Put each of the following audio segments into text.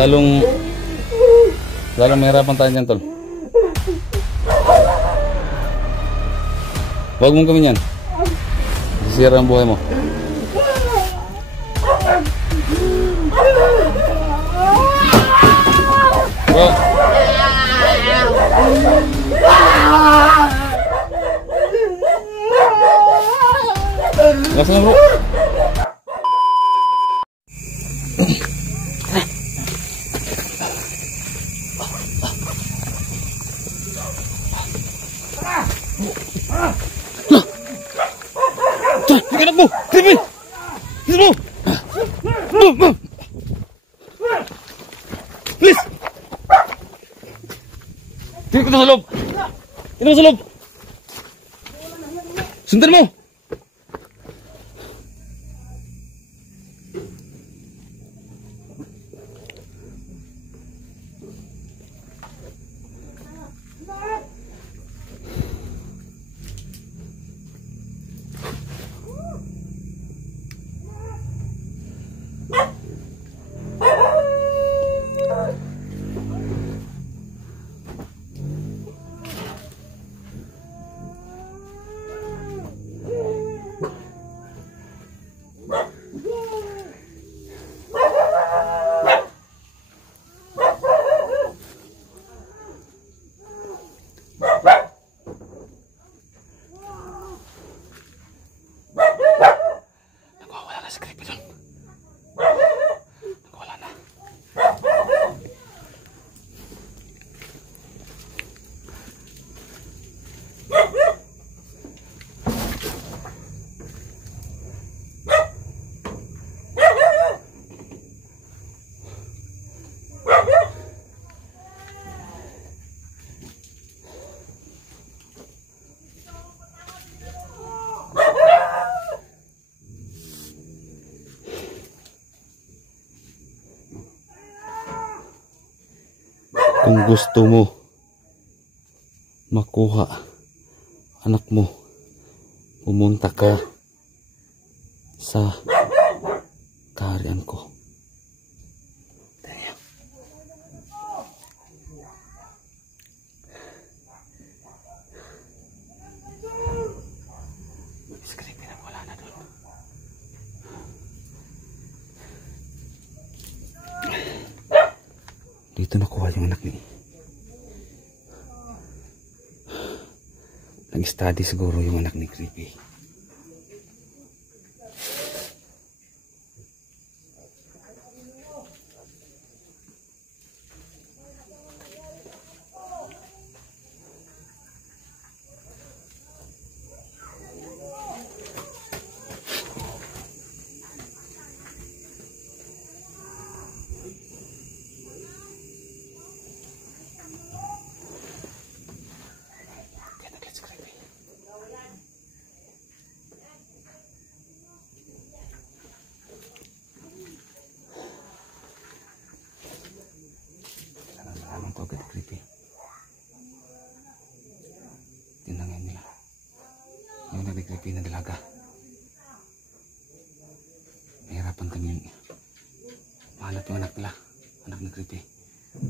lalong mahirapan tayo dyan, tol. Huwag mong gawin yan. Sisira ang buhay mo. Bro. Lakas na, bro. Mo, Creepy! Please, mo! Move! Please! Tingnan ko na sa loob! Tingnan mo sa loob! Sundan mo! Kung gusto mo makuha anak mo, pumunta ka sa kaharian ko. Dito nakuha yung anak ni. Nag-study siguro yung anak ni Creepy. Tinangin nila yung nag-creepy na dalaga. Nahirapan kami mahanap yung anak nila, anak ng creepy,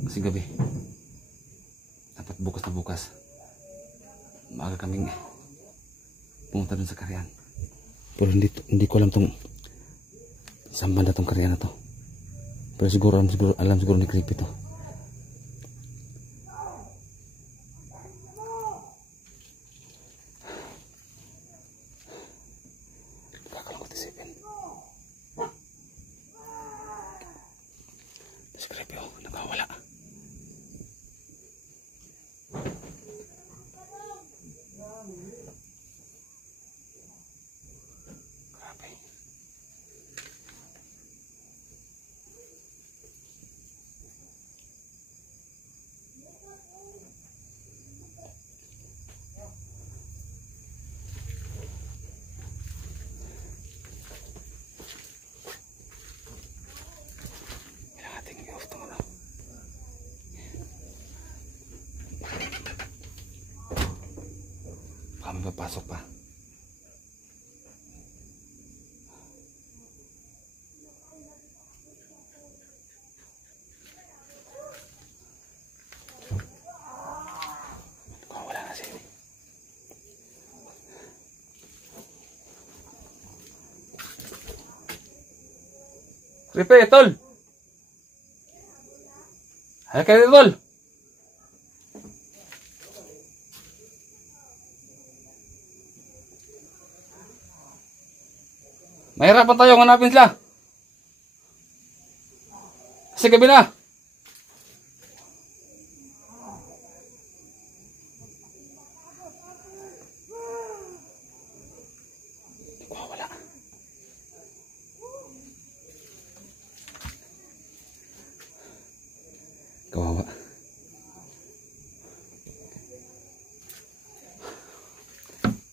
kasi gabi. Dapat bukas na bukas maaga kaming pumunta dun sa karyan, pero hindi ko alam tong saan banda tong karyan na to. Pero alam siguro ni creepy to. Nakawala. Grabe. Kami papasok pa. Kripe, tol! Halika kayo, tol! Mahirapan tayo, hanapin sila. Kasi gabi na. Wala. Kawawa.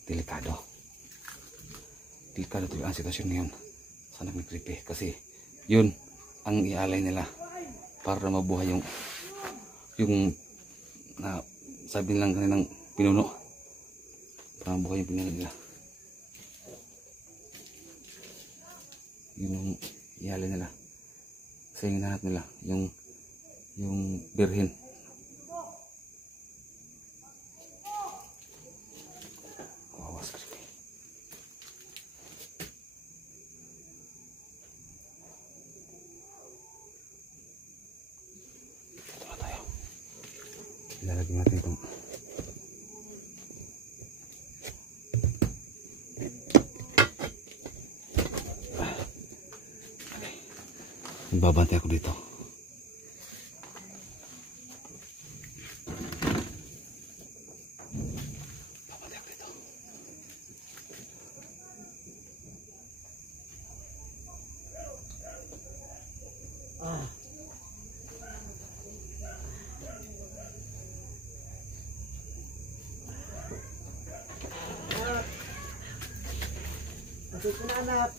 Delikado. Delikado ito ang sitwasyon ngayon sa anak ni Kripe. Kasi yun ang ialay nila para mabuhay yung na sabi nilang kanilang pinuno, para mabuhay yung pinuno nila. Yun yung ialay nila. Kasi hinahanap nila yung birhen. Kawawas kasi. Ito na tayo. Ilalagay natin itong babantay ako dito. Babantay ako dito. Masih ko na anak.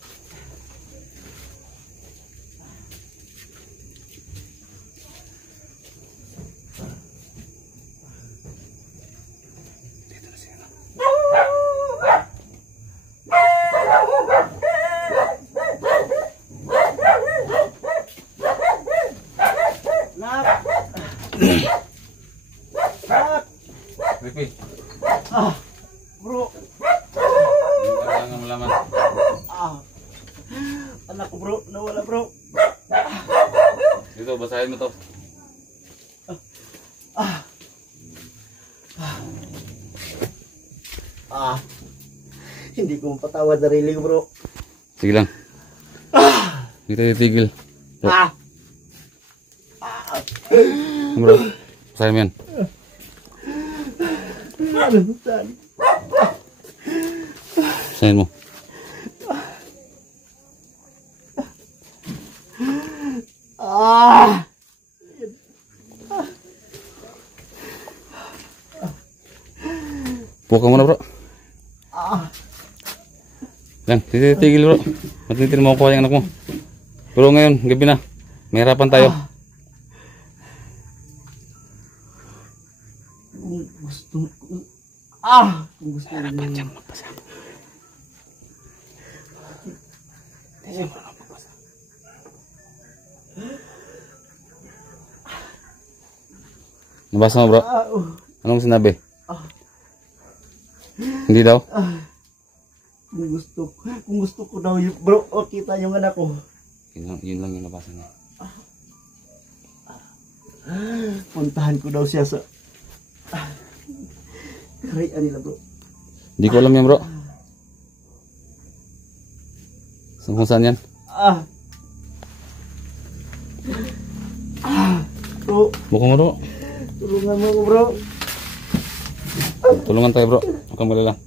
Dito na siya. Nak. Nak. Kripe, Bro. kailangan mo laman. Anak ko bro, nawala bro. Dito, basahin mo to. Hindi ko mapatawad sarili ko bro. Sige lang. Hindi tayo titigil. Bro, basahin mo yan. Basahin mo. Buka muna bro. Yan, titigil bro. Matitin mo kuha yung anak mo. Pero ngayon, gabi na. May harapan tayo. Kung gusto Harapan siyang magbasa. Nabasa mo bro? Anong sinabi? Hindi daw? Kung gusto ko daw yung bro, kita yung anak ko. Yun lang yung nabasa niya. Puntahan ko daw siya sa karayaan nila bro. Hindi ko alam yan bro. Kung saan yan? Bro, Buka mo bro. tulungan mo ko bro. Tulungan tayo bro. Huwag kang malala.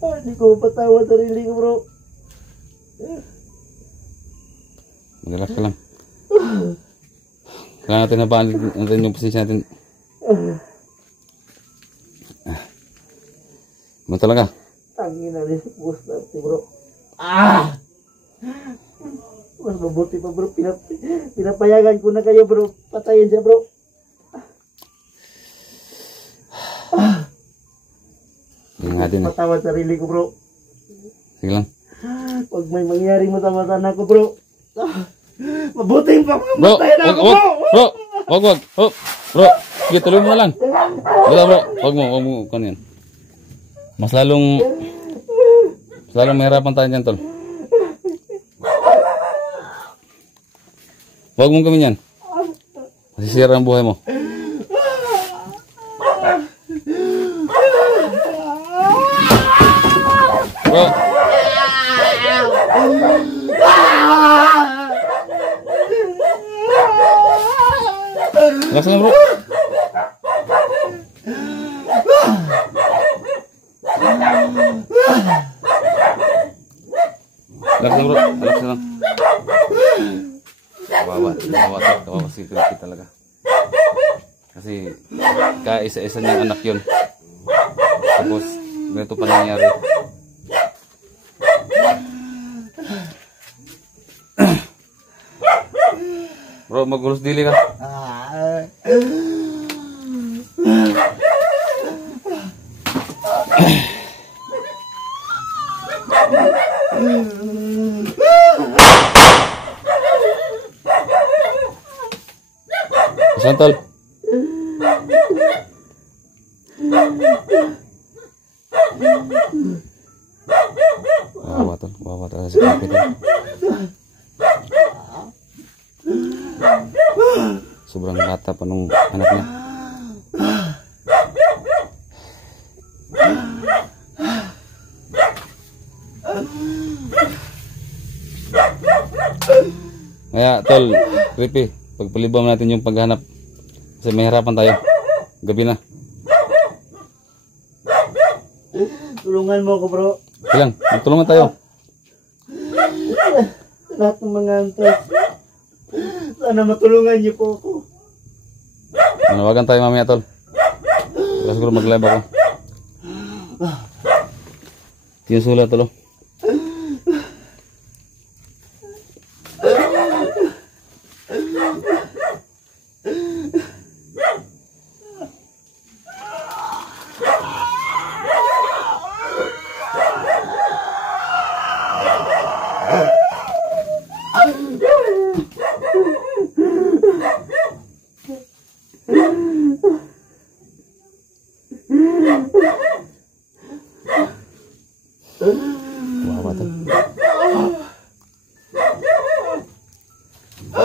Hindi ko mapatawad sarili ko bro. Mag-relax ka lang. Kailangan natin natin yung position natin. Ano talaga? Tangin na rin si boss natin bro. Mas mabuti pa bro. Pinapayagan ko na kayo bro. Patayin siya bro. Hindi nga din eh. Patawad sarili ko bro. Sige lang. Pag may mangyari masama-sama ko bro. Mabuting Bro! pamamatay na ako bro. Bro! Wag! Oh! Bro! Sige, tuloy mo na lang. Wala bro. Wag mo. Kano yan? Mas lalong mahirapan tayo dyan tol. Huwag mong gawin yan. Masisira ang buhay mo. Bro. Relax lang, bro. Relax lang, bro. Relax lang. Kawawa si Creepy talaga. Kasi kaisa-isa niyang anak yun. Tapos ganito pa nangyari. Bro, magulos dili ka. Santol. Bawa tol si Creepy tol. Sobrang bata pa nung anak niya. Kaya tol, Creepy, pagpalibam natin yung paghanap. Kasi may harapan tayo. Gabi na. Tulungan mo ako, bro. Silang, magtulungan tayo. Lahat ng mga antas. Sana matulungan niyo po ako. Manawagan tayo mamaya, tol. Kaya siguro mag-live ako. Yung sulat, tol.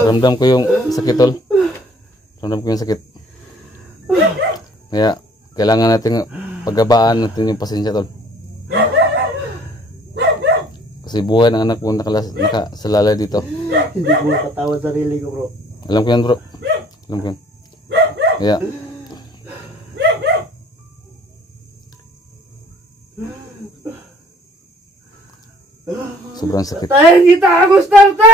Ramdam ko yung sakit, tol. Ramdam ko yung sakit. Kaya kailangan natin paggabaan natin yung pasensya, tol. Kasi buhay ng anak ko nakasalalay dito. Hindi ko makatawad sarili ko, bro. Alam ko yan, bro. Alam ko yan. Kaya sobrang sakit. Tayo kita, Agustarte!